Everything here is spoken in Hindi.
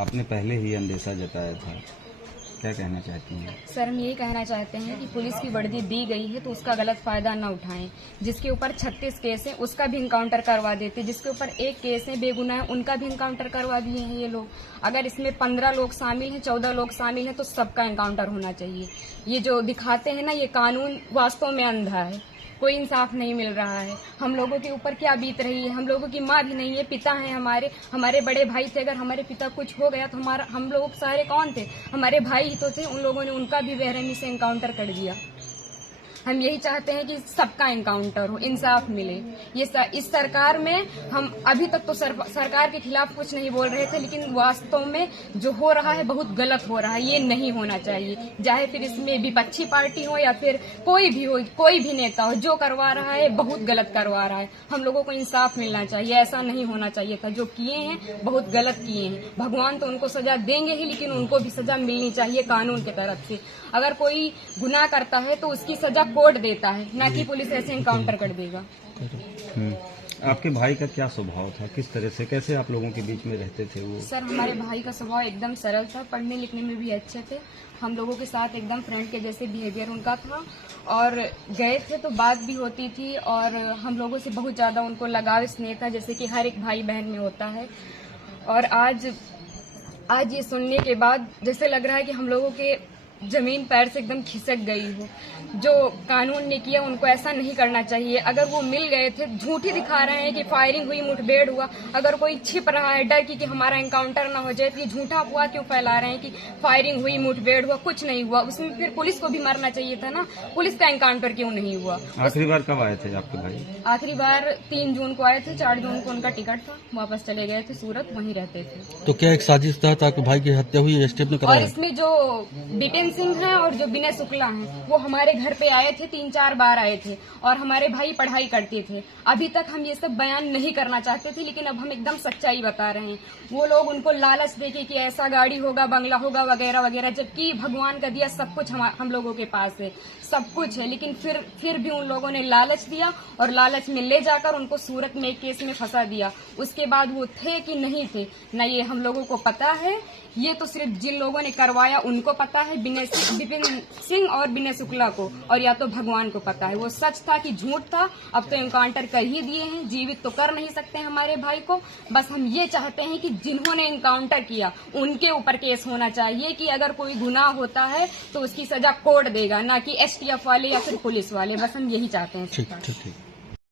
आपने पहले ही अंदेशा जताया था, क्या कहना चाहती हैं? सर, हम यही कहना चाहते हैं कि पुलिस की वर्दी दी गई है तो उसका गलत फायदा न उठाएं। जिसके ऊपर 36 केस है उसका भी इनकाउंटर करवा देते, जिसके ऊपर एक केस है बेगुनाह उनका भी इनकाउंटर करवा दिए हैं ये लोग। अगर इसमें 15 लोग शामिल हैं, 14 लोग शामिल हैं तो सबका इनकाउंटर होना चाहिए। ये जो दिखाते हैं ना, ये कानून वास्तव में अंधा है, कोई इंसाफ नहीं मिल रहा है। हम लोगों के ऊपर क्या बीत रही है, हम लोगों की माँ भी नहीं है, पिता हैं हमारे बड़े भाई थे। अगर हमारे पिता कुछ हो गया तो हम लोग सारे कौन थे? हमारे भाई ही तो थे। उन लोगों ने उनका भी बेरहमी से इनकाउंटर कर दिया। हम यही चाहते हैं कि सबका इनकाउंटर हो, इंसाफ मिले। इस सरकार में हम अभी तक तो सरकार के खिलाफ कुछ नहीं बोल रहे थे, लेकिन वास्तव में जो हो रहा है बहुत गलत हो रहा है। ये नहीं होना चाहिए, चाहे फिर इसमें विपक्षी पार्टी हो या फिर कोई भी हो, कोई भी नेता हो, जो करवा रहा है बहुत गलत करवा रहा है। हम लोगों को इंसाफ मिलना चाहिए, ऐसा नहीं होना चाहिए था। जो किए हैं बहुत गलत किए हैं। भगवान तो उनको सजा देंगे ही, लेकिन उनको भी सजा मिलनी चाहिए कानून की तरफ से। अगर कोई गुनाह करता है तो उसकी सजा कोर्ट देता है, ना कि पुलिस ऐसे इनकाउंटर कर देगा। आपके भाई का क्या स्वभाव था, किस तरह से, कैसे आप लोगों के बीच में रहते थे वो? सर, हमारे भाई का स्वभाव एकदम सरल था, पढ़ने लिखने में भी अच्छे थे। हम लोगों के साथ एकदम फ्रेंड के जैसे बिहेवियर उनका था, और गए थे तो बात भी होती थी, और हम लोगों से बहुत ज्यादा उनको लगाव स्नेह था, जैसे कि हर एक भाई बहन में होता है। और आज ये सुनने के बाद जैसे लग रहा है कि हम लोगों के जमीन पैर से एकदम खिसक गई हो। जो कानून ने किया उनको ऐसा नहीं करना चाहिए। अगर वो मिल गए थे, झूठी दिखा रहे हैं कि फायरिंग हुई, मुठभेड़ हुआ। अगर कोई छिप रहा है डर कि हमारा एनकाउंटर ना हो जाए, तो ये झूठा अफवाह क्यों फैला रहे हैं कि फायरिंग हुई, मुठभेड़ हुआ? कुछ नहीं हुआ। उसमें फिर पुलिस को भी मरना चाहिए था ना, पुलिस का एनकाउंटर क्यों नहीं हुआ? आखिरी बार कब आए थे आपके भाई? आखिरी बार 3 जून को आए थे, 4 जून को उनका टिकट था, वापस चले गए थे सूरत, वहीं रहते थे। तो क्या एक साजिश था ताकि भाई की हत्या हुई, एसटीएफ ने और कराया? इसमें जो बिपिन सिंह है और जो विनय शुक्ला हैं, वो हमारे घर पे आए थे, 3-4 बार आए थे, और हमारे भाई पढ़ाई करते थे। अभी तक हम ये सब बयान नहीं करना चाहते थे, लेकिन अब हम एकदम सच्चाई बता रहे हैं। वो लोग उनको लालच देके कि ऐसा गाड़ी होगा, बंगला होगा, वगैरह वगैरह, जबकि भगवान का दिया सब कुछ हम लोगों के पास है, सब कुछ है। लेकिन फिर भी उन लोगों ने लालच दिया, और लालच में ले जाकर उनको सूरत में एक केस में फंसा दिया। उसके बाद वो थे कि नहीं थे न, ये हम लोगों को पता है। ये तो सिर्फ जिन लोगों ने करवाया उनको पता है, विपिन सिंह और विनय शुक्ला को, और या तो भगवान को पता है वो सच था कि झूठ था। अब तो इनकाउंटर कर ही दिए हैं, जीवित तो कर नहीं सकते हमारे भाई को। बस हम ये चाहते हैं कि जिन्होंने इनकाउंटर किया उनके ऊपर केस होना चाहिए, कि अगर कोई गुनाह होता है तो उसकी सजा कोर्ट देगा, ना कि एसटीएफ वाले या फिर पुलिस वाले। बस हम यही चाहते हैं। ठीक।